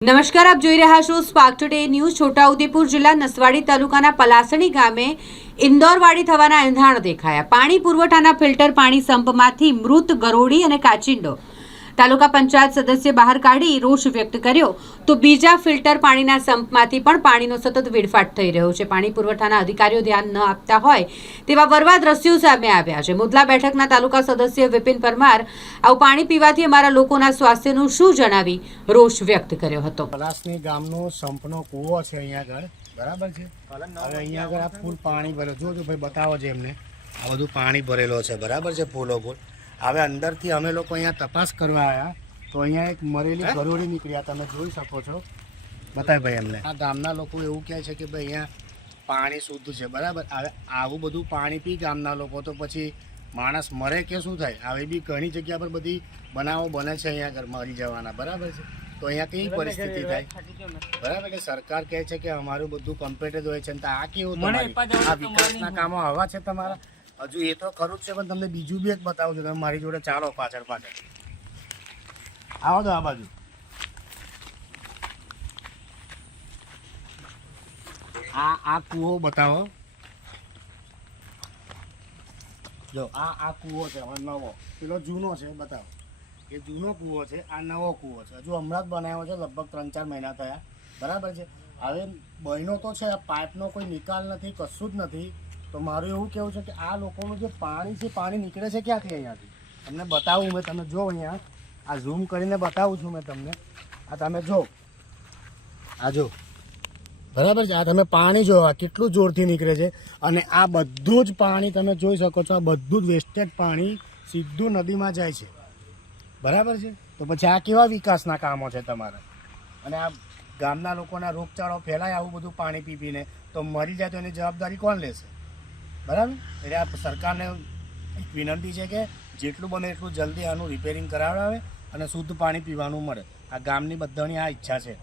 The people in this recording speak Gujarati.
નમસ્કાર, આપ જોઈ રહ્યા છો સ્પાર્ક ટુડે ન્યૂઝ। છોટાઉદેપુર જિલ્લા નસવાડી તાલુકાના પલાસણી ગામે ઇન્દોરવાડી થવાના એંધાણ દેખાયા। પાણી પુરવઠાના ફિલ્ટર પાણી સંપમાંથી મૃત ગરોળી અને કાચિંડો તાલુકા પંચાયત સદસ્ય બહાર કાઢી રોષ વ્યક્ત કર્યો, તો બીજા ફિલ્ટર પાણીના સંપમાંથી પણ પાણીનો સતત વેડફાટ થઈ રહ્યો છે। પાણી પુરવઠાના અધિકારીઓ ધ્યાન ન આપતા હોય તેવા વરવા દ્રશ્યો સામે આવ્યા છે। મુદલા બેઠકના તાલુકા સદસ્ય વિપિન પરમાર આવું પાણી પીવાથી અમારા લોકોના સ્વાસ્થ્યનું શું જણાવી રોષ વ્યક્ત કર્યો હતો। પલાસણી ગામનો સંપનો કૂવો છે અહીંયા આગળ, બરાબર છે। હવે અહીંયા આગળ આ ફૂલ પાણી ભરેલો, જોજો ભાઈ બતાવો છે એમને, આ બધું પાણી ભરેલો છે, બરાબર છે, ફૂલો ફૂલ। હવે અંદરથી અમે લોકો અહીંયા તપાસ કરવા આવ્યા તો અહીંયા એક મરેલી ગરોળી નીકળ્યા, તમે જોઈ શકો છો। બતાય ભાઈ એમને, આ ગામના લોકો એવું કહે છે કે ભાઈ અહીંયા પાણી શુદ્ધ છે, બરાબર। હવે આવું બધું પાણી પી ગામના લોકો તો પછી માણસ મરે કે શું થાય? આવી બી ઘણી જગ્યા પર બધી બનાવો બને છે અહીંયા આગળ મરી જવાના, બરાબર છે। તો અહીંયા કેવી પરિસ્થિતિ થાય, બરાબર? એટલે સરકાર કહે છે કે અમારું બધું કમ્પ્લીટ જ હોય છે, આ કેવું આ વિકાસના કામો આવા છે તમારા? હજુ એ તો ખરું જ છે, પણ તમને બીજું બી એક બતાવું છું, તમે મારી જોડે ચાલો પાછળ આવો તો આ બાજુ। આ કૂવો બતાવો, જો આ કૂવો છે હવે નવો, પેલો જૂનો છે, બતાવો। એ જૂનો કૂવો છે, આ નવો કૂવો છે, હજુ હમણાં જ બનાવ્યો છે, લગભગ 3-4 મહિના થયા, બરાબર છે। હવે બહેનો તો છે, પાઇપનો કોઈ નિકાલ નથી, કશું જ નથી। તો મારું એવું કહેવું છે કે આ લોકોનું જે પાણી છે, પાણી નીકળે છે ક્યાંથી? અહીંયાથી તમને બતાવું મેં, તમે જો અહીંયા આ ઝૂમ કરીને બતાવું છું મેં તમને, આ તમે જો, આ જો, બરાબર છે। આ તમે પાણી જો આ કેટલું જોરથી નીકળે છે, અને આ બધું જ પાણી તમે જોઈ શકો છો, આ બધું જ વેસ્ટેજ પાણી સીધું નદીમાં જાય છે, બરાબર છે। તો પછી આ કેવા વિકાસના કામો છે તમારા? અને આ ગામના લોકોના રોગચાળો ફેલાય આવું બધું પાણી પી પીને, તો મરી જાય તો એની જવાબદારી કોણ લેશે? બરાબર। એટલે આ સરકારને એક વિનંતી છે કે જેટલું બને એટલું જલ્દી આનું રિપેરિંગ કરાવડાવે અને શુદ્ધ પાણી પીવાનું મળે। આ ગામની બધાની આ ઈચ્છા છે।